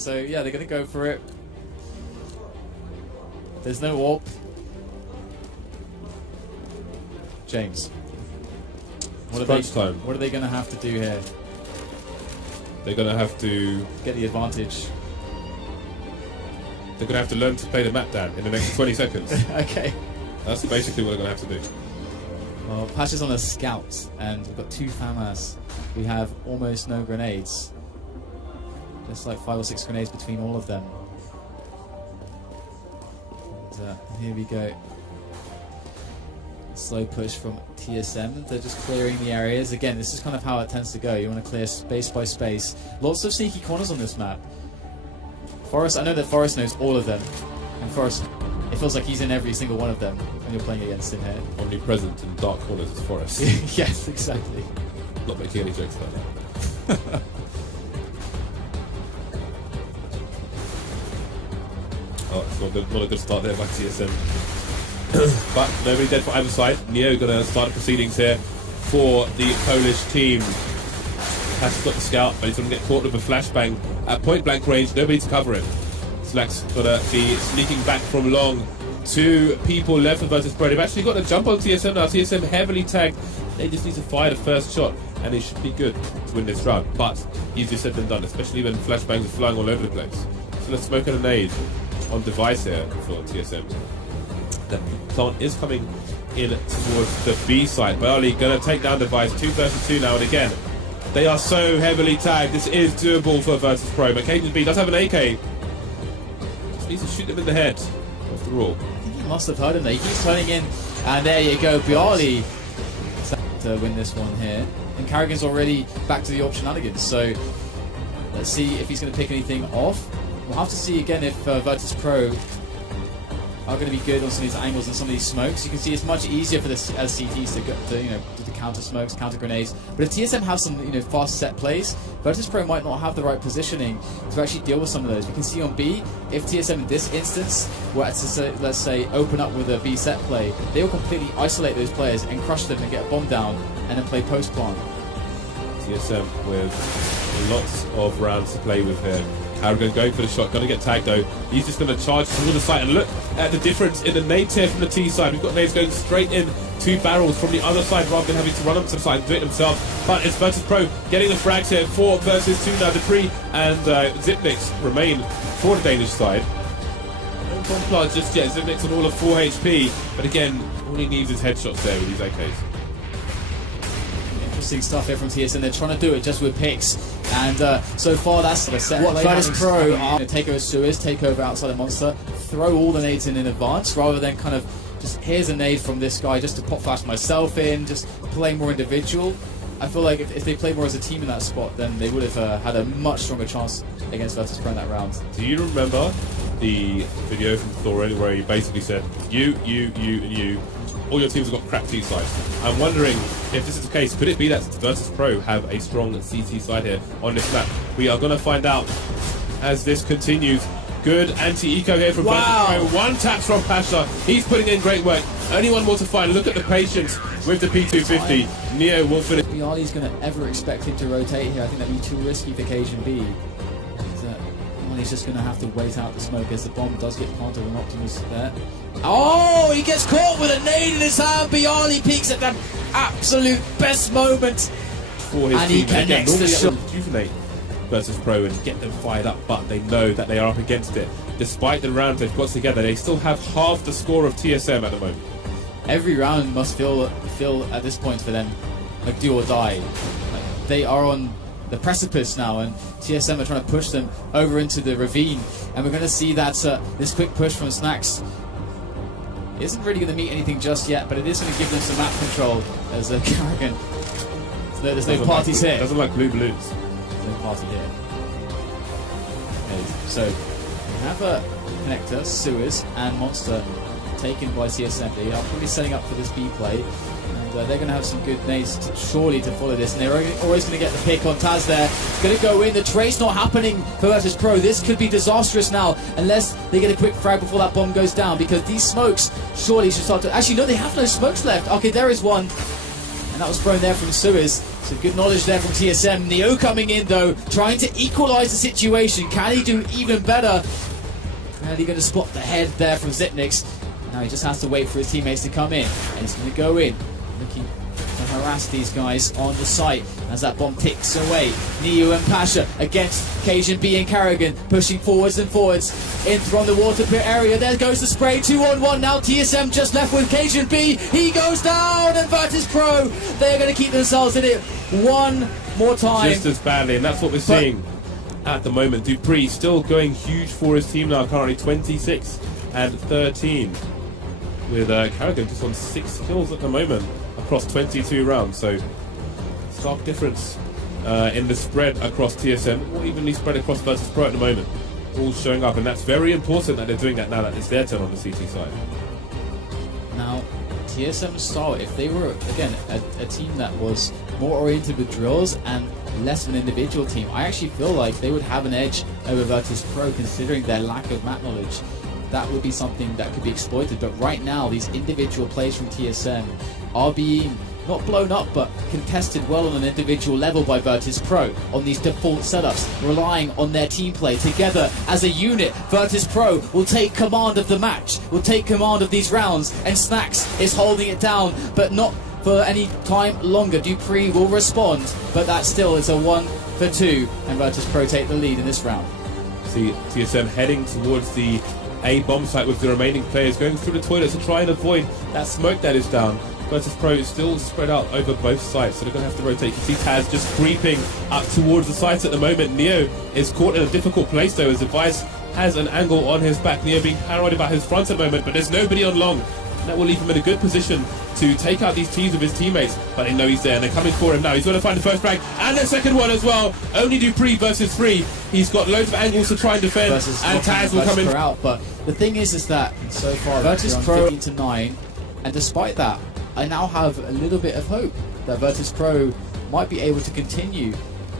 so yeah, they're going to go for it. There's no AWP. James, what are they going to have to do here? They're going to have to get the advantage. They're going to have to learn to play the map, Dan, in the next 20 seconds. Okay. That's basically what they're going to have to do. Well, Pash is on a scout, and we've got 2 FAMAS. We have almost no grenades. Just like 5 or 6 grenades between all of them. And, here we go. Slow push from TSM. They're just clearing the areas. Again, this is kind of how it tends to go. You want to clear space by space. Lots of sneaky corners on this map. Forest, I know that Forest knows all of them. And Forest, it feels like he's in every single one of them when you're playing against him here. Omnipresent in dark corners is Forest. Yes, exactly. Not making any jokes about that. Oh, it's not a good start there by TSM. But nobody dead for either side. Neo going to start the proceedings here for the Polish team. Has got the scout, but he's going to get caught with a flashbang at point blank range. Nobody to cover him. Slack's going to be sneaking back from long. 2 people left for Virtus.Pro. They've actually got a jump on TSM now. TSM heavily tagged. They just need to fire the first shot, and they should be good to win this round. But easier said than done, especially when flashbangs are flying all over the place. So let's smoke and a nade on device here for TSM. The plant is coming in towards the B side. Burley going to take down device. 2 versus 2 now, and again, they are so heavily tagged. This is doable for Virtus.Pro. But Caden B does have an AK. Just needs to shoot them in the head, after all. I think he must have heard him there. He keeps turning in, and there you go, Bialy to win this one here. And Carrigan's already back to the AWP shenanigans, so let's see if he's going to pick anything off. We'll have to see again if Virtus.Pro are going to be good on some of these angles and some of these smokes. You can see it's much easier for the CTs to do the counter smokes, counter grenades. But if TSM have some fast set plays, Virtus.Pro might not have the right positioning to actually deal with some of those. We can see on B, if TSM in this instance were to let's say open up with a B set play, they will completely isolate those players and crush them and get a bomb down and then play post plant. TSM with lots of rounds to play with here. Carrigan going for the shot, going to get tagged though. He's just going to charge toward the site, and look at the difference in the nade tier from the T side. We've got nades going straight in 2 barrels from the other side rather than having to run up to the side and do it themselves. But it's Virtus.Pro getting the frags here. 4 versus 2 now. Dupree and Zipnix remain for the Danish side. No bomb plant just yet. Zipnix on all of 4 HP, but again, all he needs is headshots there with these AKs. Interesting stuff here from TSM. They're trying to do it just with picks, and so far that's the set. What Virtus.Pro are going to take over Suez, take over outside the monster, throw all the nades in advance rather than kind of just here's a nade from this guy just to pop flash myself in, just play more individual. I feel like if they played more as a team in that spot, then they would have had a much stronger chance against Virtus.Pro in that round. Do you remember the video from Thorin where he basically said, you, and you, all your teams have got crap T sides? I'm wondering if this is the case. Could it be that Virtus.Pro have a strong CT side here on this map? We are going to find out as this continues. Good anti-eco here from Virtus.Pro. 1 taps from Pasha. He's putting in great work. Only 1 more to find. Look at the patience with the P250. Neo will finish. Bialy's going to ever expect him to rotate here. I think that'd be too risky for Cajun B. He's just going to have to wait out the smoke as the bomb does get planted on Optimus there. Oh, he gets caught with a nade in his hand. Bialy peaks at the absolute best moment. For his and team. he connects the shot. Rejuvenate Virtus.Pro and get them fired up, but they know that they are up against it. Despite the rounds they've got together, they still have half the score of TSM at the moment. Every round must feel at this point for them like do or die. Like, they are on the precipice now, and TSM are trying to push them over into the ravine, and we're going to see that this quick push from Snacks isn't really going to meet anything just yet, but it is going to give them some map control as a Carrigan. So there's no parties here. Doesn't like blue balloons. There's no party here. Okay, so we have a connector, Suez, and Monster taken by TSM. They are probably setting up for this B play. They're going to have some good nades surely to follow this, and they're always going to get the pick on Taz there. Going to go in. The trace not happening for Virtus.Pro. This could be disastrous now unless they get a quick frag before that bomb goes down, because these smokes surely should start to... Actually, no, they have no smokes left. Okay, there is one. And and that was thrown there from Suez. So good knowledge there from TSM. Neo coming in though, trying to equalize the situation. Can he do even better? Really going to spot the head there from Zipnix. Now he just has to wait for his teammates to come in, and he's going to go in, looking to harass these guys on the site as that bomb ticks away. Neo and Pasha against Cajun B and Carrigan, pushing forwards and forwards in from the water pit area. There goes the spray, 2-on-1 now. TSM just left with Cajun B. He goes down, and Virtus.Pro, they're going to keep themselves in it one more time. Just as badly, and that's what we're seeing at the moment. Dupree still going huge for his team now, currently 26 and 13. With Carrigan just on 6 kills at the moment across 22 rounds. So stark difference in the spread across TSM, or evenly spread across Virtus.Pro at the moment. All showing up, and that's very important that they're doing that now that it's their turn on the CT side. Now, TSM's style, if they were, again, a team that was more oriented with drills and less of an individual team, I actually feel like they would have an edge over Virtus.Pro considering their lack of map knowledge. That would be something that could be exploited, but right now these individual plays from TSM are being not blown up but contested well on an individual level by Virtus.Pro on these default setups, relying on their team play together as a unit. Virtus.Pro will take command of the match, will take command of these rounds, and Snacks is holding it down, but not for any time longer. Dupree will respond, but that still is a 1-for-2, and Virtus.Pro take the lead in this round. See TSM heading towards the A bomb site with the remaining players going through the toilets to try and avoid that smoke that is down. Virtus.Pro is still spread out over both sites, so they're going to have to rotate. You can see Taz just creeping up towards the sites at the moment. Neo is caught in a difficult place though, as Device has an angle on his back. Neo being paranoid about his front at the moment, but there's nobody on long. That will leave him in a good position to take out these teams of his teammates, but they know he's there and they're coming for him now. He's going to find the first frag and the second one as well. Only Dupree versus 3. He's got loads of angles to try and defend, and Taz will come in. Out, but the thing is that so far Virtus.Pro 15-9, and despite that, I now have a little bit of hope that Virtus.Pro might be able to continue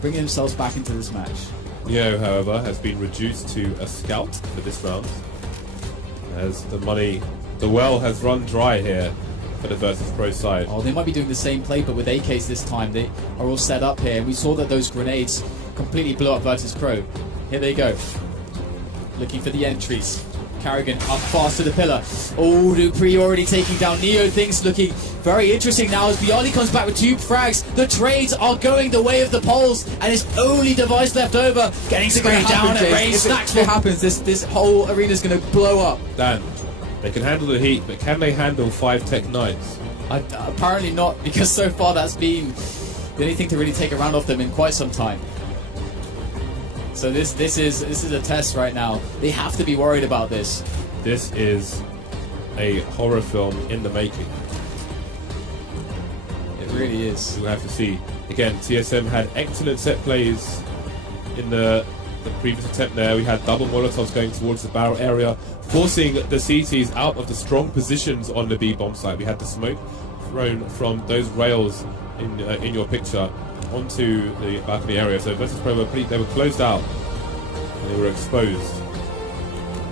bringing themselves back into this match. Neo, however, has been reduced to a scout for this round, as the well has run dry here for the Virtus.Pro side. Oh, they might be doing the same play, but with AKs this time. They are all set up here. We saw that those grenades completely blew up Virtus.Pro. Here they go, looking for the entries. Carrigan up fast to the pillar. Oh, Dupree already taking down Neo. Things looking very interesting now as Bialy comes back with 2 frags. The trades are going the way of the Poles, and it's only Device left over. Getting to go down at range. Snacks. What happens? This whole arena is going to blow up. Dan, they can handle the heat, but can they handle 5 Tech 9s? Apparently not, because so far that's been the only thing to really take a round off them in quite some time. So this is a test right now. They have to be worried about this. This is a horror film in the making. It really is. We'll have to see. Again, TSM had excellent set plays in the previous attempt there. We had double Molotovs going towards the barrel area, forcing the CTs out of the strong positions on the B bomb site. We had the smoke thrown from those rails in your picture onto the balcony area. So Virtus.Pro they were closed out and they were exposed.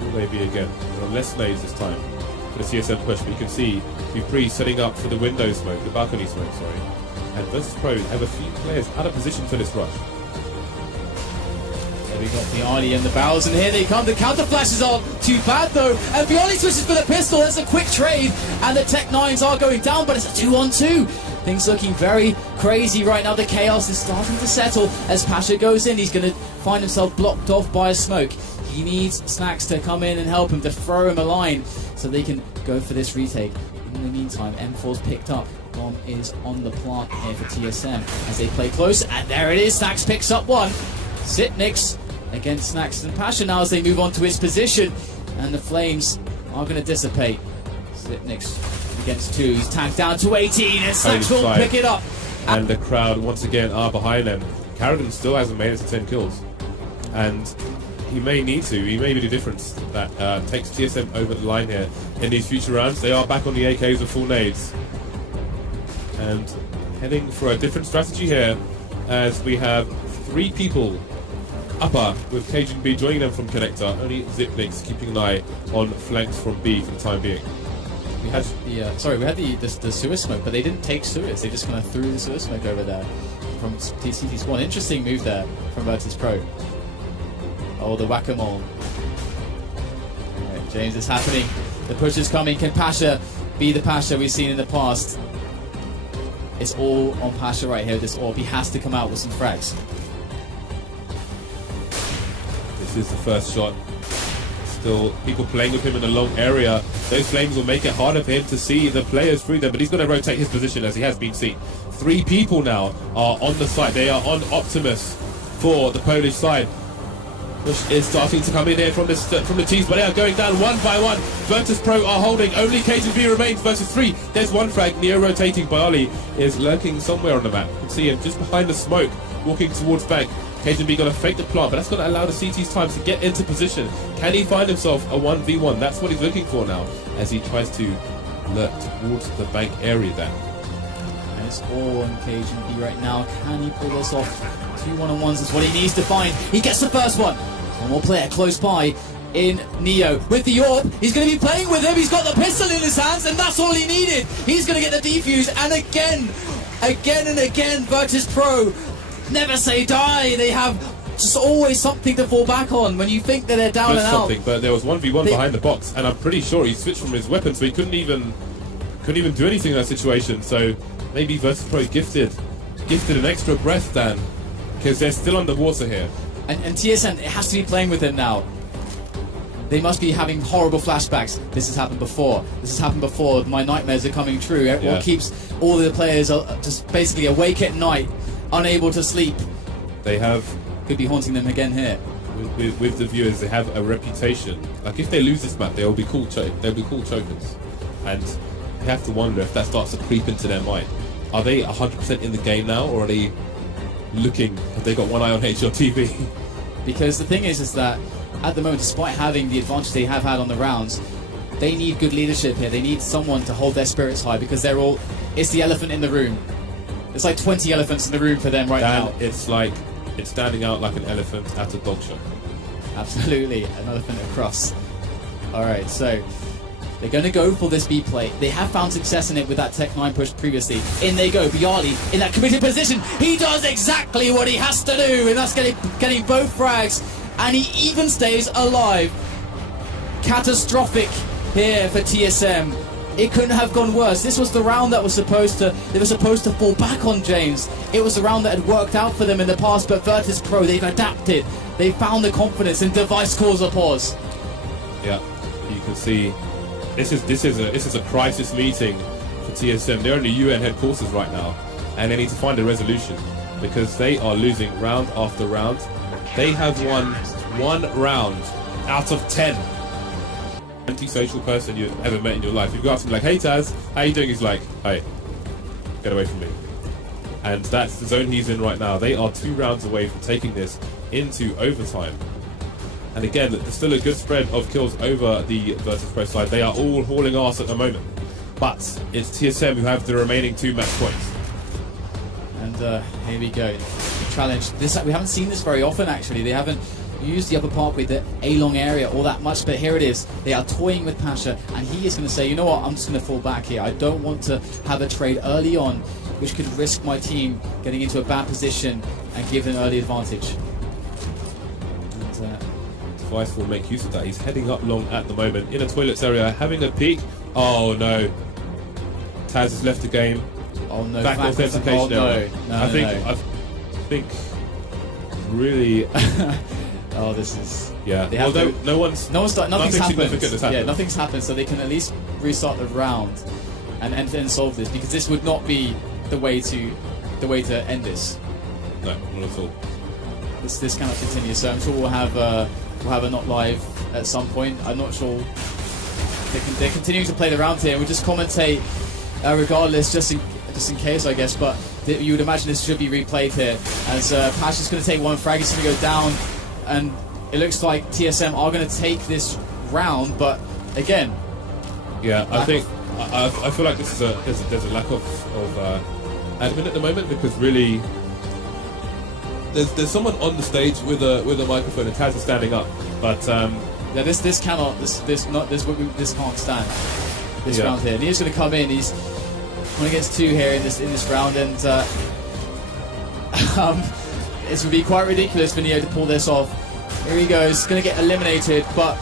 Will they be again? Less nades this time for the TSM push, but you can see Dupree setting up for the window smoke, the balcony smoke, sorry. And Virtus.Pro have a few players out of position for this rush. So we got Bialy and the barrels, and here they come. The counter flashes on. Too bad though. And Bialy switches for the pistol. That's a quick trade, and the Tech 9s are going down, but it's a 2-on-2. Things looking very crazy right now. The chaos is starting to settle as Pasha goes in. He's going to find himself blocked off by a smoke. He needs Snacks to come in and help him, to throw him a line so they can go for this retake. In the meantime, M4's picked up. Bomb is on the plant here for TSM as they play close, and there it is. Snacks picks up one. Zipnix against Snacks and Pasha now as they move on to his position, and the flames are going to dissipate. Zipnix against 2, he's tanked down to 18, and Snacks will pick it up. And the crowd once again are behind them. Carrigan still hasn't made it to 10 kills, and he may need to. He may be the difference that takes TSM over the line here in these future rounds. They are back on the AKs with full nades and heading for a different strategy here, as we have 3 people upper with Cajun B joining them from connector. Only Zipnix keeping an eye on flanks from B for the time being. We had the sewer smoke, but they didn't take sewers. They just kind of threw the sewer smoke over there from TCT Spawn. Interesting move there from Virtus.Pro. Oh, the whack-a-mole. Alright, James, it's happening. The push is coming. Can Pasha be the Pasha we've seen in the past? It's all on Pasha right here, this orb. He has to come out with some frags. This is the first shot. Still people playing with him in a long area. Those flames will make it harder for him to see the players through them, but he's going to rotate his position as he has been seen. 3 people now are on the side. They are on Optimus for the Polish side. Push is starting to come in here from the teams, but they are going down one by one. Virtus.Pro are holding. Only KGB remains versus 3. There's one frag. Neo rotating. Bialy is lurking somewhere on the map. You can see him just behind the smoke, walking towards bank. KGB going to fake the plant, but that's going to allow the CT's time to get into position. Can he find himself a 1v1? That's what he's looking for now, as he tries to lurk towards the bank area there. And it's all on KGB right now. Can he pull this off? 2 one-on-ones is what he needs to find. He gets the first one. One more player close by in Neo. With the orb, he's going to be playing with him. He's got the pistol in his hands, and that's all he needed. He's going to get the defuse, and again and again, Virtus.Pro never say die. They have just always something to fall back on when you think that they're down and out. But there was 1v1 behind the box, and I'm pretty sure he switched from his weapon, so he couldn't even do anything in that situation. So maybe Virtus.Pro gifted an extra breath, Dan, because they're still underwater here. And TSM, it has to be playing with him now. They must be having horrible flashbacks. This has happened before. My nightmares are coming true. What keeps all the players just basically awake at night, unable to sleep. They have... Could be haunting them again here. With the viewers, they have a reputation. Like, if they lose this map, they'll be called chokers. And you have to wonder if that starts to creep into their mind. Are they 100% in the game now, or are they looking, have they got one eye on HLTV? Because the thing is that at the moment, despite having the advantage they have had on the rounds, they need good leadership here. They need someone to hold their spirits high, because it's the elephant in the room. It's like 20 elephants in the room for them right now. It's standing out like an elephant at a dog show. Absolutely, an elephant across. Alright, so they're going to go for this B play. They have found success in it with that Tech 9 push previously. In they go, Bialy in that committed position. He does exactly what he has to do, and that's getting both frags, and he even stays alive. Catastrophic here for TSM. It couldn't have gone worse. This was the round that they were supposed to fall back on, James. It was the round that had worked out for them in the past, but Virtus.Pro, they've adapted. They found the confidence, and Device calls a pause. Yeah, you can see this is a crisis meeting for TSM. They're in the UN headquarters right now, and they need to find a resolution, because they are losing round after round. They have won 1 round out of 10. Antisocial person you've ever met in your life. You go up to him like, "Hey Taz, how you doing?" He's like, "Hey, get away from me." And that's the zone he's in right now. They are 2 rounds away from taking this into overtime. And again, there's still a good spread of kills over the Virtus.Pro side. They are all hauling arse at the moment. But it's TSM who have the remaining 2 match points. And here we go. Challenge. We haven't seen this very often, actually. They haven't used the upper parkway, the A-long area, all that much, but here it is. They are toying with Pasha, and he is going to say, you know what, I'm just going to fall back here. I don't want to have a trade early on, which could risk my team getting into a bad position and give an early advantage. And, Device will make use of that. He's heading up long at the moment, in a toilets area, having a peek. Oh no. Taz has left the game. Oh no. Back authentication error. I think really... Oh, this is... Yeah. Nothing's happened. Yeah, nothing's happened, so they can at least restart the round and then solve this, because this would not be the way to end this. No, not at all. This cannot continue. So I'm sure we'll have a not live at some point. I'm not sure. They're continuing to play the round here. We'll just commentate regardless, just in case, I guess. But you would imagine this should be replayed here, as Pasha's going to take 1 frag. He's going to go down. And it looks like TSM are going to take this round, but again, yeah, I feel like this is there's a lack of admin at the moment, because really there's someone on the stage with a microphone, and Taz is standing up, but yeah, this can't stand. this round here. Neo's going to come in. He's 1 against 2 here in this round, and this would be quite ridiculous for Neo to pull this off. Here he goes, going to get eliminated, but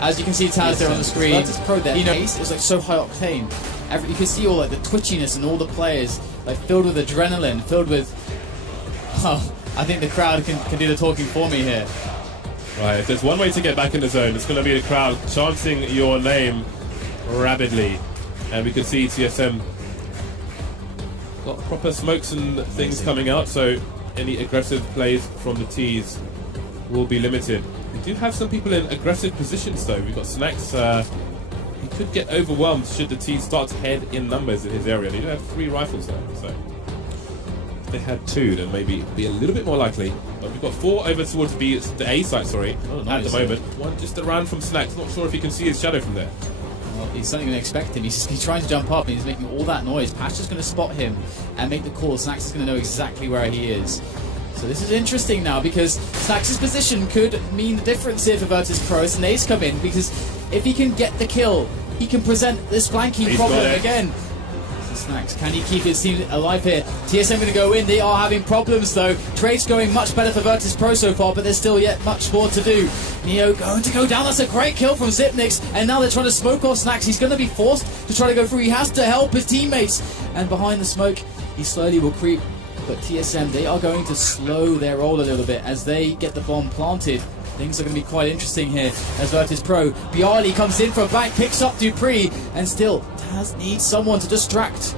as you can see Taz there on the screen, Virtus.Pro there, you know, it was like so high octane. You can see all like the twitchiness and all the players like filled with adrenaline, filled with. Well, I think the crowd can do the talking for me here. Right, if there's one way to get back in the zone, it's going to be the crowd chanting your name rapidly. And we can see TSM got proper smokes and things coming out, so any aggressive plays from the T's will be limited. We do have some people in aggressive positions though. We've got Snacks. He could get overwhelmed should the T's start to head in numbers in his area. They do have 3 rifles there, so if they had 2, then maybe it'd be a little bit more likely. But we've got 4 over towards the A site, sorry, at the moment. One just around from Snacks. Not sure if you can see his shadow from there. Well, he's certainly going to expect him. He's trying to jump up and he's making all that noise. Pasha's going to spot him and make the call. Snacks is going to know exactly where he is. So this is interesting now because Snacks' position could mean the difference here for Virtus.Pro as Nays come in, because if he can get the kill, he can present this flanking problem again. So Snacks, can he keep his team alive here? TSM going to go in. They are having problems though. Trade's going much better for Virtus.Pro so far, but there's still yet much more to do. Neo going to go down. That's a great kill from Zipnix, and now they're trying to smoke off Snacks. He's going to be forced to try to go through. He has to help his teammates, and behind the smoke he slowly will creep. But TSM, they are going to slow their roll a little bit as they get the bomb planted. Things are going to be quite interesting here as Virtus.Pro. Bialy comes in for a back, picks up Dupree, and still Taz needs someone to distract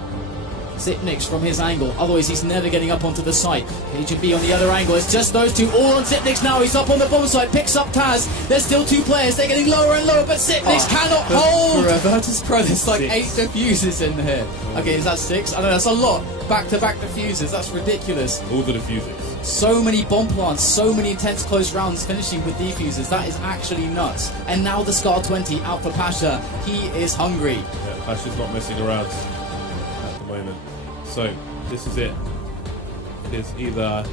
Zipnix from his angle, otherwise he's never getting up onto the site. KGB on the other angle, it's just those two all on Zipnix now. He's up on the bomb site, picks up Taz. There's still 2 players, they're getting lower and lower, but Zipnix cannot hold. For Virtus.Pro, there's like 8 diffusers in here. Okay, is that 6? I don't know, that's a lot. Back-to-back diffusers, that's ridiculous. All the diffusers. So many bomb plants, so many intense close rounds finishing with defusers. That is actually nuts. And now the Scar 20 out for Pasha. He is hungry. Yeah, Pasha's not messing around at the moment. So this is it. It is either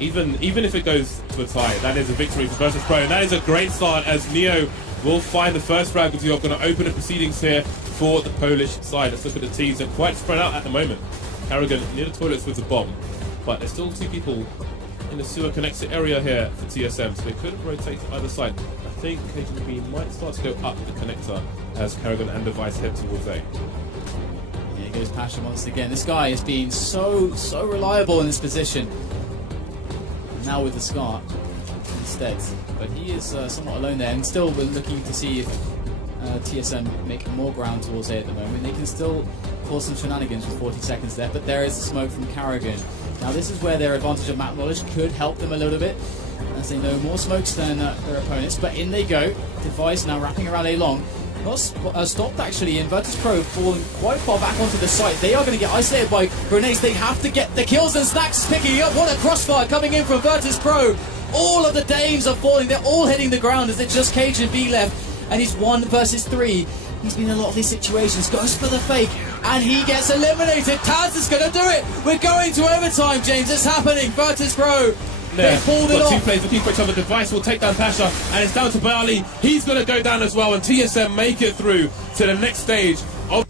even if it goes to a tie, that is a victory for Virtus.Pro, and that is a great start as Neo will find the first round because you're going to open the proceedings here for the Polish side. Let's look at the teams. They're quite spread out at the moment. Karrigan near the toilets with the bomb, but there's still 2 people in the sewer connector area here for TSM, so they could rotate to either side. I think KGB might start to go up the connector as Karrigan and Device head towards A. Here goes Pasha once again. This guy has been so reliable in this position. Now with the Scar instead, but he is somewhat alone there, and still we're looking to see if TSM make more ground towards A at the moment. They can still cause some shenanigans with 40 seconds left, but there is the smoke from Karrigan. Now this is where their advantage of map knowledge could help them a little bit, as they know more smokes than their opponents. But in they go. Device now wrapping around A long. Not stopped actually, and Virtus.Pro falling quite far back onto the site. They are going to get isolated by grenades. They have to get the kills, and Snacks is picking up. What a crossfire coming in from Virtus.Pro. All of the Dames are falling. They're all hitting the ground as it's just Cage and B left, and he's 1 versus 3. He's been in a lot of these situations. Goes for the fake, and he gets eliminated. Taz is going to do it. We're going to overtime, James. It's happening. Virtus.Pro. They pulled it off. 2 players looking for each other. Device will take down Pasha, and it's down to Bialy. He's going to go down as well, and TSM make it through to the next stage of